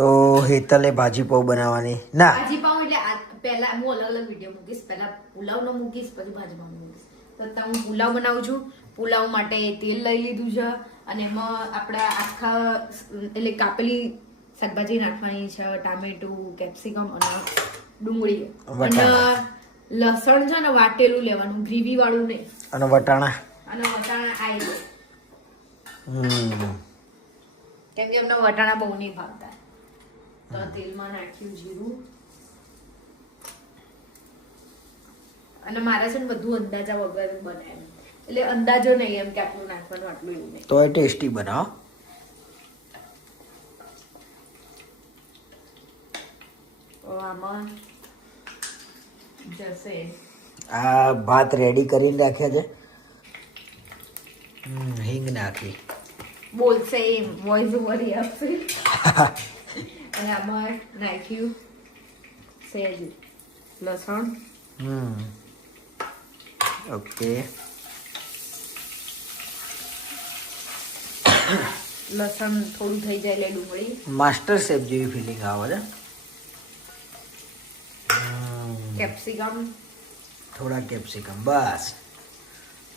તો હેતલે ભાજી પાઉં બનાવવાની ના ભાજી પાઉં એટલે પહેલા હું અલગ અલગ વિડીયો મૂકીશ. પહેલા પુલાવનો મૂકીશ, પછી ભાજી પાઉં મૂકીશ. તો હું પુલાવ બનાવું છું. પુલાવ માટે તેલ લઈ લીધું છે અને એમાં આપણે આખા એટલે કાપેલી શાકભાજી નાખવાની છે, ટામેટું, કેપ્સિકમ અને ડુંગળી અને લસણ છે ને વાટેલું લેવાનું, ગ્રેવી વાળું નહીં. અને વટાણા આવી કેમ કે એમને વટાણા બહુ નહીં ભાવતા. તો તેલમાં નાખ્યું જીરું અને મારા છે ને બધું અંદાજા વગર બનાવે, એટલે અંદાજો નહીં એમ કે આટલું નાખવાનું આટલું એવું નહીં. તો એ ટેસ્ટી બનાવો. તો આમાં જશે આ ભાત રેડી કરીને રાખ્યા છે. હિંગ નાખી બોલશે એમ વોઇસ ઓવર આપશે. અને આમાં નાખ્યું સેજ લસણ. ઓકે. લસણ થોડું થઈ જાય એટલે ડુંગળી. માસ્ટર શેફ જેવી ફિલિંગ આવે છે. કેપ્સિકમ થોડા કેપ્સિકમ બસ.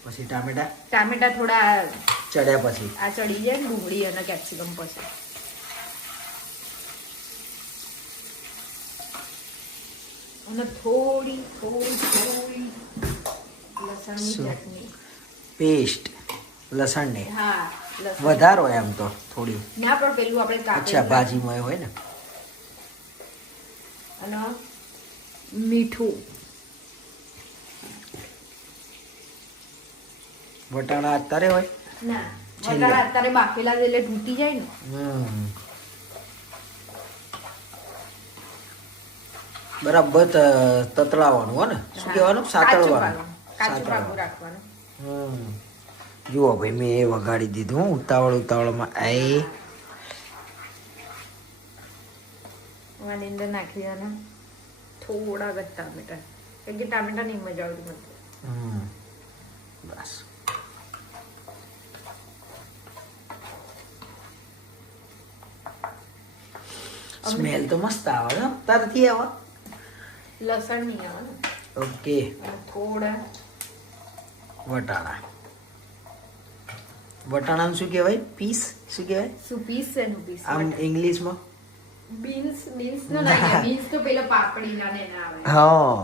પછી ટામેટા થોડા ચડ્યા પછી આ ચડી જાય ને ડુંગળી અને કેપ્સિકમ પછી. અને થોડી લસણની ચટણી પેસ્ટ લસણની. હા લસણ વધારે હોય આમ તો થોડી. ના પણ પેલું આપણે અચ્છા ભાજીમાં હોય ને. અને મીઠું. વટાણા અત્યારે હોય ના વટાણા અત્યારે બાફેલા એટલે તૂટી જાય ને. બરાબર તતળાવાનું હો ને, શું કહેવાનું, સાતળવાનું. કાચું પાકું રાખવાનું. જુઓ ભાઈ મેં એ વગાડી દીધું ઉતાવળમાં. આની અંદર નાખી દેવાના થોડા જ ટામેટા, કેમ કે ટામેટા નહીં મજા આવતી મને. બસ. સ્મેલ તો મસ્ત આવે ને તારથી આવે. લસણ નહીં આવે ને. ઓકે. થોડા વટાણાનું શું કહેવાય, પીસ શું કહેવાય, શું પીસ છે નું પીસ આમ ઇંગ્લિશમાં બીન્સ નો નહીં, બીન્સ તો પેલા પાપડીના ને ના આવે. હા.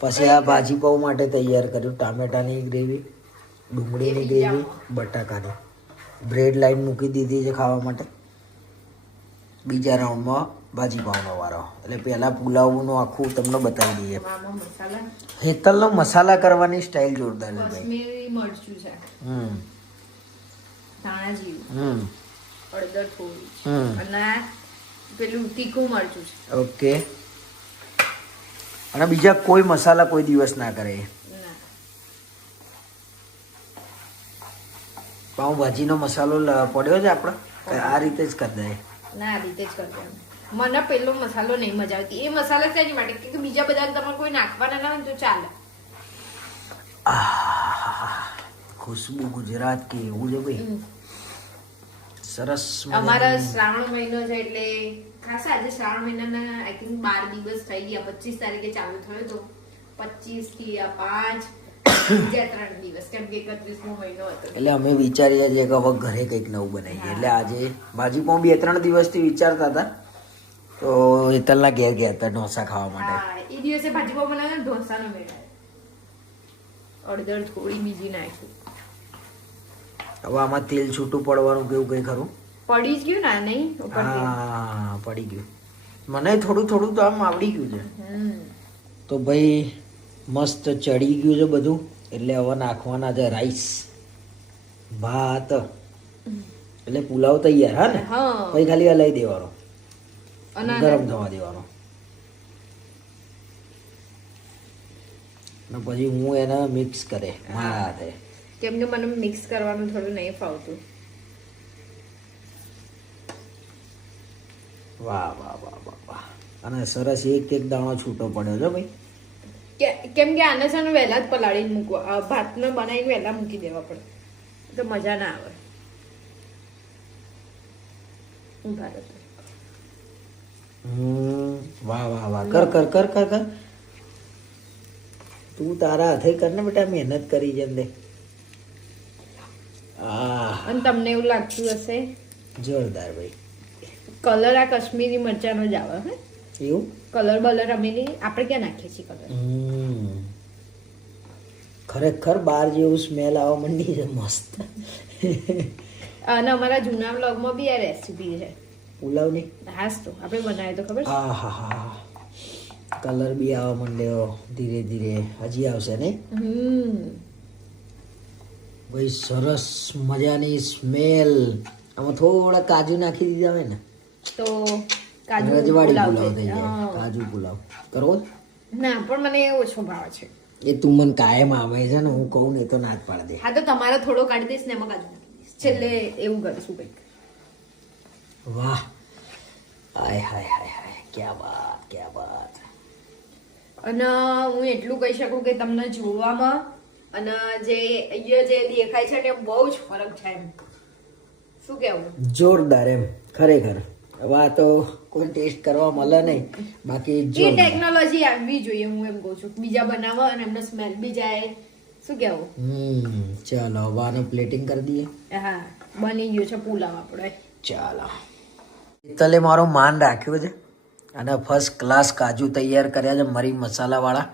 પછી આ ભાજી પાઉં માટે તૈયાર કર્યું ટામેટાની ગ્રેવી, ડુંગળીની ગ્રેવી, બટાકાની. બ્રેડ લાઈન મૂકી દીધી છે ખાવા માટે. બીજા રાઉન્ડમાં ભાજી પાઉંનો વારો. એટલે પહેલા પુલાવનું આખું તમને બતાવી દઈએ. હેતલનો મસાલા કરવાની સ્ટાઇલ જોરદાર છે ભાઈ. કાશ્મીરી મરચું છે, ધાણા જીરું, હળદર થોડી અને પેલું તીખું મરચું છે. ઓકે. અને બીજા કોઈ મસાલા કોઈ દિવસ ના કરે. પાઉંભાજીનો મસાલો પડ્યો છે આપણે, આ રીતે જ કરી દઈએ. ના આ રીતે જ કરી દે. મને પેલો મસાલો નહીં મજા આવતી. એ મસાલા છે એની માટે કે બીજા બધા તમારે કોઈ નાખવાના ના હોય તો ચાલે. ખુશ્બુ ગુજરાત की એવું છે ભાઈ. સરસ. અમારા શ્રાવણ મહિનો છે એટલે ખાસ આજે શ્રાવણ મહિનાના આઈ થિંક 12 દિવસ થઈ ગયા. 25 તારીખે ચાલુ થયો તો 25 થી આ 5 બીજા 3 દિવસ, કેમ કે 31મો મહિનો હતો. એટલે અમે વિચારીએ છીએ કે હવે ઘરે કંઈક નવું બનાવીએ. એટલે આજે ભાજી પાઉં 2-3 દિવસથી વિચારતા હતા, તો હેતલના ઘેર ગયા હતા ઢોસા ખાવા માટે. એ દિવસે ભાજી પાઉં બનાવ્યો ને ઢોસાનો મેળાયો. હળદર થોડી બીજી નાખી. હવે આમાં તેલ છૂટું પડવાનું કેવું કઈ ખરું? પડી જ ગયું ના નહીં? હા પડી ગયું. મને થોડું તો આમ આવડી ગયું છે. તો ભાઈ મસ્ત ચડી ગયું છે બધું. એટલે હવે નાખવાના છે રાઈસ, ભાત, એટલે પુલાવ તૈયાર. હા ને? પછી ખાલી હલાવી દેવાનો, ગરમ થવા દેવાનો. અને પછી હું એને મિક્સ કરે મારા હાથે, કેમ કે મને મિક્સ કરવાનું થોડું નહીં ફાવતું. વાહ વાહ વાહ વાહ વાહ. અને સરસ એક દાણો છૂટો પડ્યો છે ભાઈ. કેમ કે આને છે ને વહેલા જ પલાળીને મૂકવા, ભાતને બનાવીને વહેલા મૂકી દેવા પડે તો મજા ના આવે. વાહ વાહ વાહ, કર કર કર કર કર. તું તારા હાથે કર ને બેટા, મહેનત કરી છે ને. અને તમને એવું લાગતું હશે જોરદાર ભાઈ. કલર આ કશ્મીરી મરચાનો જ આવે હે, એવું કલર બલર અમે નહીં, આપણે ક્યાં નાખીએ છીએ કલર. ખરેખર બાર જેવું સ્મેલ આવવા માંડી છે મસ્ત. અને અમારા જૂના વ્લોગમાં બી આ રેસીપી છે પુલાવની. હાસ તો આપણે બનાવીએ તો ખબર છે. હા હા હા, કલર બી આવવા માંડ્યો ધીરે ધીરે, હજી આવશે ને ભાઈ. સરસ મજાની સ્મેલ. આમાં થોડા કાજુ નાખી દીધા હોય ને તો કાજુ રજવાડી પુલાવ પુલાવ થઈ થઈ જાય. જાય. કાજુ પુલાવ કરવો? ના પણ મને ઓછો ભાવ છે. એ તું મને કાયમ આવે છે ને, હું કહું ને તો ના જ પાડી દે. હા તો તમારો થોડો કાઢી દઈશ ને એમાં કાજુ નાખી દઈશ. છેલ્લે એવું કરીશું કંઈક. વાહ, હાય હાય હાય હાય, ક્યા બાત ક્યા બાત. અને હું એટલું કહી શકું કે તમને જોવામાં અને જે અહીંયા જે દેખાય છે ને બહુ જ ફરક છે એમ. શું કેવું? જોરદાર એમ ખરેખર. હવે આ તો કોઈ ટેસ્ટ કરવા મળે નહીં, બાકી એ જોરદાર. ટેકનોલોજી આવવી જોઈએ, હું એમ કહું છું. બીજા બનાવો અને એમને સ્મેલ બી જાય. શું કેવું? ચાલો હવે આનું પ્લેટિંગ કરી દઈએ. હા, બની ગયું છે પુલાવ આપણે. ચાલો, તલે મારું માન રાખ્યું છે અને ફર્સ્ટ ક્લાસ કાજુ તૈયાર કર્યા છે મરી મસાલાવાળા,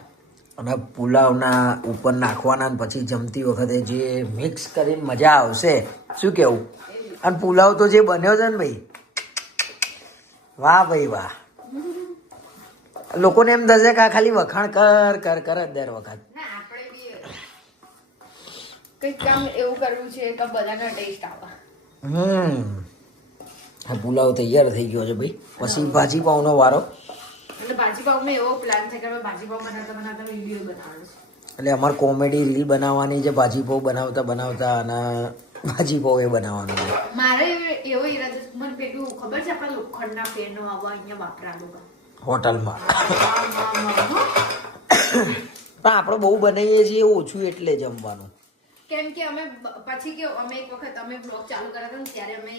અને પુલાવના ઉપર નાખવાના, અને પછી જમતી વખતે જે મિક્સ કરીને મજા આવશે. શું કેવું? અને પુલાવ તો જે બન્યો છે ને ભાઈ, વાહ ભાઈ વાહ. લોકોને એમ થશે કે આ ખાલી વખાણ કર કર કર જ દર વખત. ના, આપણે બી કંઈક કામ એવું કરવું છે કે બધાનો ટેસ્ટ આવે. આ પુલાવ તૈયાર થઈ ગયો છે ભાઈ. પછી ભાજી પાવનો વારો. અને ભાજી પાવમાં એવો પ્લાન છે કે અમે ભાજી પાવ બનાવતા બનાવતા વિડીયો બનાવવાનો છે. એટલે અમારે કોમેડી રીલ બનાવવાની છે, ભાજી પાવ બનાવતા બનાવતા, અને ભાજી પાવ એ બનાવવાનું છે. મારે એવો ઈરાદો છે, મને પેલું ખબર છે આપણા લોખંડના પેનો આવા અહીંયા વાપરાનું હોટલમાં. પણ આપણે બહુ બનાવીએ છીએ ઓછું એટલે જમવાનું. કેમ કે અમે પછી કે અમે એક વખત અમે બ્લોગ ચાલુ કર્યા હતા ને ત્યારે અમે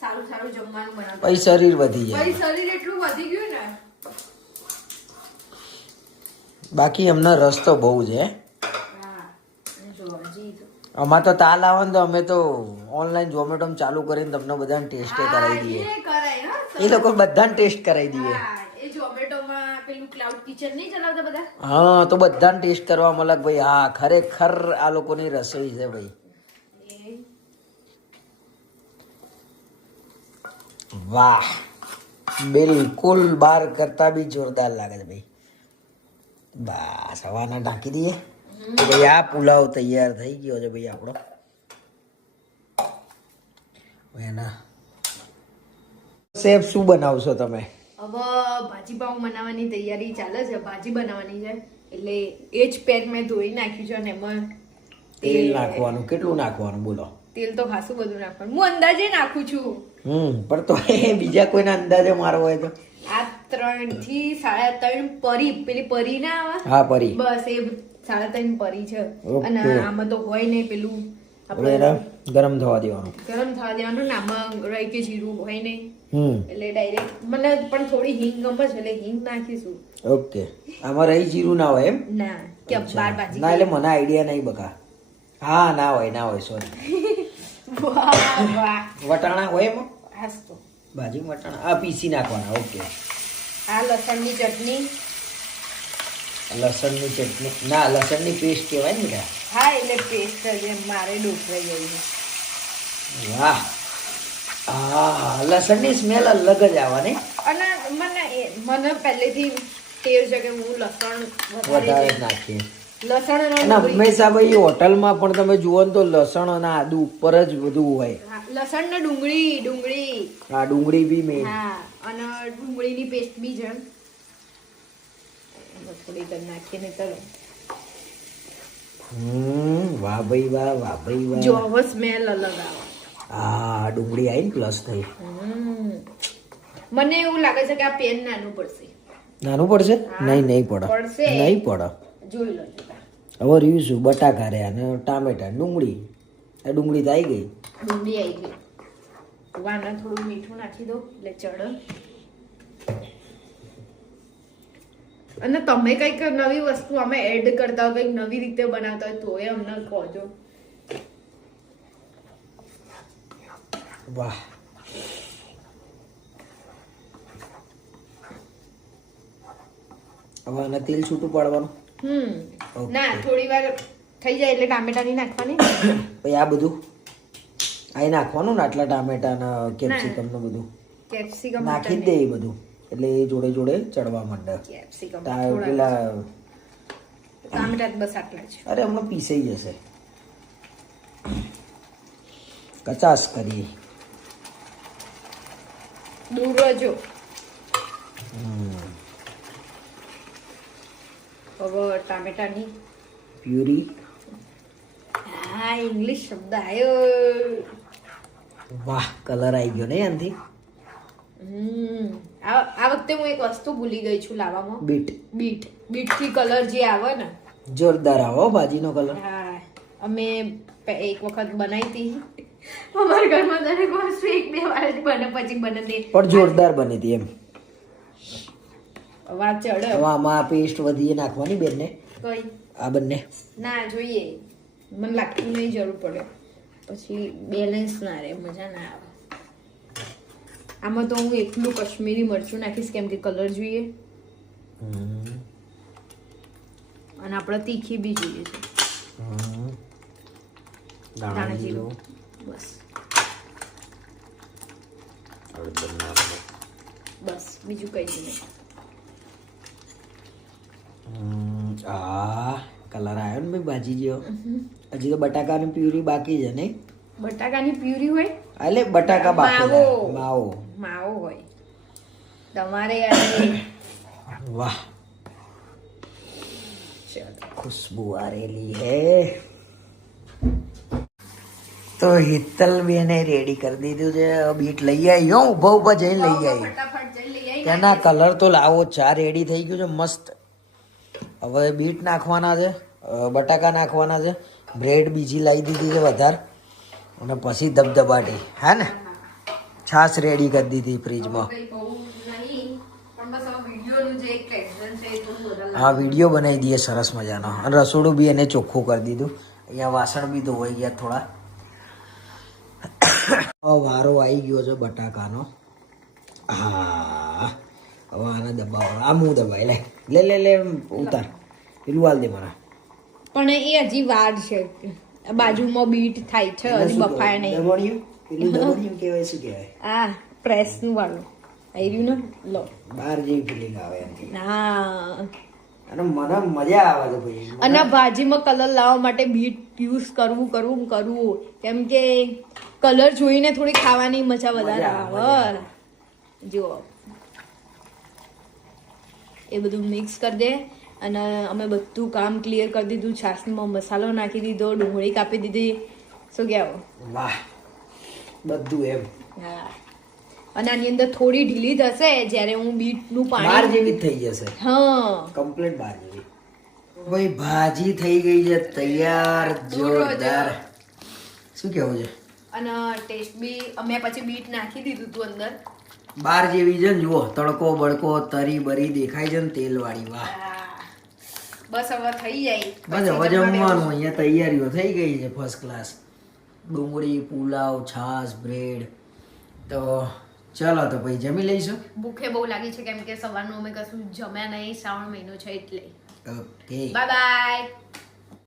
સારું સારું જમવાનું બનાવતા. પછી શરીર વધી જાય. પછી શરીર એટલું વધી ગયું ને. બાકી અમને રસ તો બહુ છે. હા, જો હજી તો અમાર તો તાલ આવે ને તો અમે તો ઓનલાઈન ઝોમેટો ચાલુ કરીને તમને બધાને ટેસ્ટ કરાવી દઈએ. એ કરાય હા. એ લોકો બધાને ટેસ્ટ કરાવી દઈએ. હા, એ ઝોમેટોમાં પેલું ક્લાઉડ કિચન નહીં ચલાવતા બધા. હા, તો બધાને ટેસ્ટ કરવા મળે કે ભાઈ હા ખરેખર આ લોકોની રસોઈ છે ભાઈ. વાહ, બિલકુલ બાર કરતા બી જોરદાર લાગે છે ભાઈ. બસ હવાના ઢાંકી દઈએ. ભાઈ આ પુલાવ તૈયાર થઈ ગયો છે ભાઈ આપણો. એના શેફ શું બનાવશો તમે? હવે ભાજી પાવ બનાવવાની તૈયારી ચાલે છે. ભાજી બનાવવાની છે એટલે એ જ પેન મેં ધોઈ નાખ્યું છે અને એમાં તેલ નાખવાનું. કેટલું નાખવાનું બોલો? તેલ તો ખાસું બધું નાખવાનું. હું અંદાજે નાખું છું. પણ તો બીજા કોઈના અંદાજે મારો હોય તો આ 3 થી 3.5 પરી, પેલી પરી ના આવે? હા, પરી. બસ એ 3.5 પરી છે. ઓકે. અને આમાં તો હોય નહીં પેલું આપણે એને ગરમ થવા દેવાનું. ગરમ થવા દેવાનું ને આમાં રાઈ કે જીરું હોય નહીં. એટલે ડાયરેક્ટ મને પણ થોડી હિંગ ગમે છે એટલે હિંગ નાખીશું. ઓકે. આમાં રહી જીરું ના હોય એમ? ના, કે બાર ભાજી ના, એટલે મને આઈડિયા નહીં બકા. હા, ના હોય સોરી. વાહ વાહ. વટાણા હોય એમાં? હાસ તો ભાજી વટાણા આ પીસી નાખવાના. ઓકે. આ લસણની ચટણી. લસણની ચટણી ના, લસણની પેસ્ટ કહેવાય ને બેટા. હા, એટલે પેસ્ટ જ એમ મારે ડોફરાઈ ગઈ છે. વાહ, હા, લસણની સ્મેલ અલગ જ આવે ને. અને મને પહેલેથી ટેવ છે કે હું લસણ વધારે જ નાખીએ. લસણ અને અને ડુંગળી. હંમેશા ભાઈ હોટલમાં પણ તમે જુઓ ને તો લસણ અને આદુ ઉપર જ બધું હોય. હા, લસણ ને ડુંગળી. આ ડુંગળી બી મેન. હા, અને ડુંગળીની પેસ્ટ બી છે. થોડી કરી નાખીએ ને તરો. વાહ ભાઈ વાહ, વાહ ભાઈ વાહ. જો હવે સ્મેલ અલગ આવે. હા, ડુંગળી આવી ને પ્લસ થઈ. મને એવું લાગે છે કે આ પેન નાનું પડશે. નાનું પડશે? નહીં પડે. પડશે. નહીં પડે. જોઈ લો જરા. હવે રહ્યું શું? બટાકા રહ્યા અને ટામેટા, ડુંગળી. આ ડુંગળી તો આવી ગઈ. ડુંગળી આવી ગઈ. વાના થોડું મીઠું નાખી દો એટલે ચડ. અને તમે કંઈક નવી વસ્તુ અમે એડ કરતા હોય, કંઈક નવી રીતે બનાવતા હોય તો એ અમને કહોજો. વાહ, હવે આને તેલ છૂટું પાડવાનું. Okay. ના થોડી વાર થઈ જાય એટલે ટામેટા નહીં નાખવાની. પછી આ બધું અહીં નાખવાનું ને, આટલા ટામેટા ને કેપ્સિકમ ને બધું કેપ્સિકમ નાખી જ દે એ બધું, એટલે એ જોડે જોડે ચડવા માંડે. કેપ્સિકમ પેલા ટામેટા બસ આટલા જ. અરે હમણાં પીસાઈ જશે. કચાસ કરી દૂર રહેજો. હવે ટામેટાની પ્યુરી. હા, ઇંગ્લિશ શબ્દ આવ્યો. વાહ, કલર આવી ગયો ને આનાથી. આ વખતે હું એક વસ્તુ ભૂલી ગઈ છું લાવવામાં. બીટ બીટથી કલર જે આવે ને, જોરદાર આવો ભાજીનો કલર. હા, અમે એક વખત બનાવી હતી. અમારા ઘરમાં દરેક વસ્તુ એક બે વાર જ બને, પછી બને તે પણ જોરદાર બની હતી એમ. વાત ચડે. હવે આમાં પેસ્ટ વધીએ નાખવાની બેનને, કઈ આ બંને. ના જોઈએ, મને લાગતું નહીં જરૂર પડે, પછી બેલેન્સ ના રહે, મજા ના આવે. આમાં તો હું એકલું કશ્મીરી મરચું નાખીશ કેમ કે કલર જોઈએ અને આપણે તીખી બી જોઈએ છે. ધાણા જીરું બસ બસ, બીજું કઈ જ નહીં. આ કલર આવ્યો ને ભાઈ ભાજી જેવો. હજી તો બટાકાની પ્યુરી બાકી છે ને. બટાકાની પ્યુરી હોય એટલે બટાકા બાફેલા માવો માવો હોય તમારે યાર. વાહ, खुशबू आ रही है. તો હિતલ બેને રેડી કરી દીધું છે. બીટ લઈ આવી હો, ઉભા ઉભા જઈને લઈ આવી. ફટાફટ જઈ લઈ આવી. તેના કલર તો લાવો. ચા રેડી થઈ ગયું છે મસ્ત. હવે બીટ નાખવાના છે, બટાકા નાખવાના છે, બ્રેડ બીજી લાવી દીધી છે વધારે, અને પછી ધબધબાટી. હા ને, છાશ રેડી કરી દીધી ફ્રીજમાં. હા, વિડીયો બનાવી દઈએ સરસ મજાનો. અને રસોડું બી એને ચોખ્ખું કરી દીધું. અહીંયા વાસણ બી ધોવાઈ ગયા થોડા. વારો આવી ગયો છે બટાકાનો. હા, હવે આને દબાવવાનો. આ હું દબાઈ લે લે લે લે ઉતાર, પેલું હાલ દે મારા. પણ એ હજી વાર છે, બાજુમાં બીટ થાય છે, હજી બફાયા નહીં. દબણ્યું પેલું દબણ્યું કહેવાય, શું કહેવાય? આ પ્રેસ નું વાળું આવ્યું ને, લો બહાર જેવી ફિલિંગ આવે એમથી. હા, અને મને મજા આવે છે ભાઈ. અને ભાજીમાં કલર લાવવા માટે બીટ યુઝ કરવું કેમ કે કલર જોઈને થોડી ખાવાની મજા વધારે આવે. જુઓ, એ બધું મિક્સ કરી દે. અને અમે બધું કામ ક્લિયર કરી દીધું. છાશમાં મસાલો નાખી દીધો, ડુંગળી કાપી દીધી. શું કહેવો? વાહ, બધું એમ. હા, અને આની અંદર થોડી ઢીલી થશે જ્યારે હું બીટનું બાર પાણી. જેવી જ થઈ જશે. હા, કમ્પ્લીટ બાર જેવી. ભાઈ ભાજી થઈ ગઈ છે તૈયાર. જોરદાર. શું કેવું છે? અને ટેસ્ટ બી અમે પછી બીટ નાખી દીધું તું અંદર. બાર જેવી છે ને, જુઓ તડકો બડકો તરી બરી દેખાય છે ને, તેલ વાળી. વાહ, બસ હવે થઈ જાય. બસ હવે જમવાનું અહીંયા તૈયારીઓ થઈ ગઈ છે ફર્સ્ટ ક્લાસ. ડુંગળી, પુલાવ, છાશ, બ્રેડ. તો ચાલો તો પછી જમી લઈશું. ભૂખે બહુ લાગી છે કેમ કે સવારનું અમે કશું જમ્યા નહીં. શ્રાવણ મહિનો છે એટલે. Okay, bye bye.